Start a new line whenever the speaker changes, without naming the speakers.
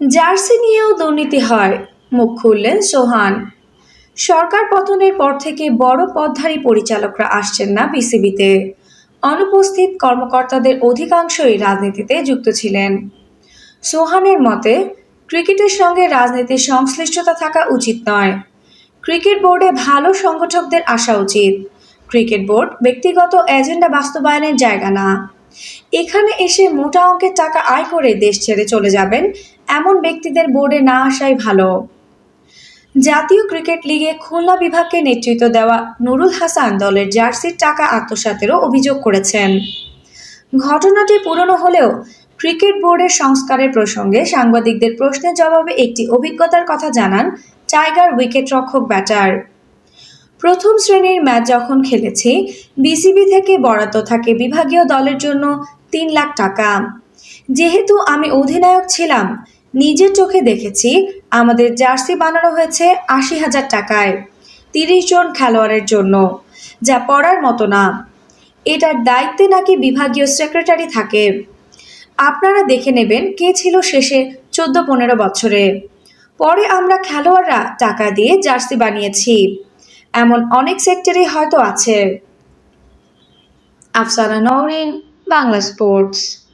Jersey নিয়েও দুর্নীতি হয়, মুখ খুললেন সোহান। সরকার পতনের পর থেকে বড় পদধারী পরিচালকরা আসছেন না বিসিবিতে। অনুপস্থিত কর্মকর্তাদের অধিকাংশই রাজনীতিতে যুক্ত ছিলেন। সোহানের মতে, ক্রিকেটের সঙ্গে রাজনীতির সংশ্লিষ্টতা থাকা উচিত নয়। ক্রিকেট বোর্ডে ভালো সংগঠকদের আসা উচিত। ক্রিকেট বোর্ড ব্যক্তিগত এজেন্ডা বাস্তবায়নের জায়গা না। এখানে এসে মোটা অঙ্কের টাকা আয় করে দেশ ছেড়ে চলে যাবেন এমন ব্যক্তিদের বোর্ডে না আসাই ভালো। জাতীয় ক্রিকেট লিগে খুলনা বিভাগকে নেতৃত্ব দেওয়া নুরুল হাসান দলের জার্সির টাকা আত্মসাতেরও অভিযোগ করেছেন। ঘটনাটি পুরনো হলেও ক্রিকেট বোর্ডের সংস্কারের প্রসঙ্গে সাংবাদিকদের প্রশ্নের জবাবে একটি অভিজ্ঞতার কথা জানান টাইগার উইকেটরক্ষক ব্যাটার। প্রথম শ্রেণির ম্যাচ যখন খেলেছি, বিসিবি থেকে বরাদ্দ থাকে বিভাগীয় দলের জন্য তিন লাখ টাকা। যেহেতু আমি অধিনায়ক ছিলাম নিজের চোখে দেখেছি, আমাদের জার্সি বানানো হয়েছে আশি হাজার টাকায়, তিরিশ জন খেলোয়াড়ের জন্য, যা পড়ার মতো না। এটার দায়িত্বে নাকি বিভাগীয় সেক্রেটারি থাকে। আপনারা দেখে নেবেন কে ছিল শেষে চোদ্দ পনেরো বছরে। পরে আমরা খেলোয়াড়রা টাকা দিয়ে জার্সি বানিয়েছি। এমন অনেক সেক্টরে হয়তো আছে। আফসানা নওরিন বাংলা স্পোর্টস।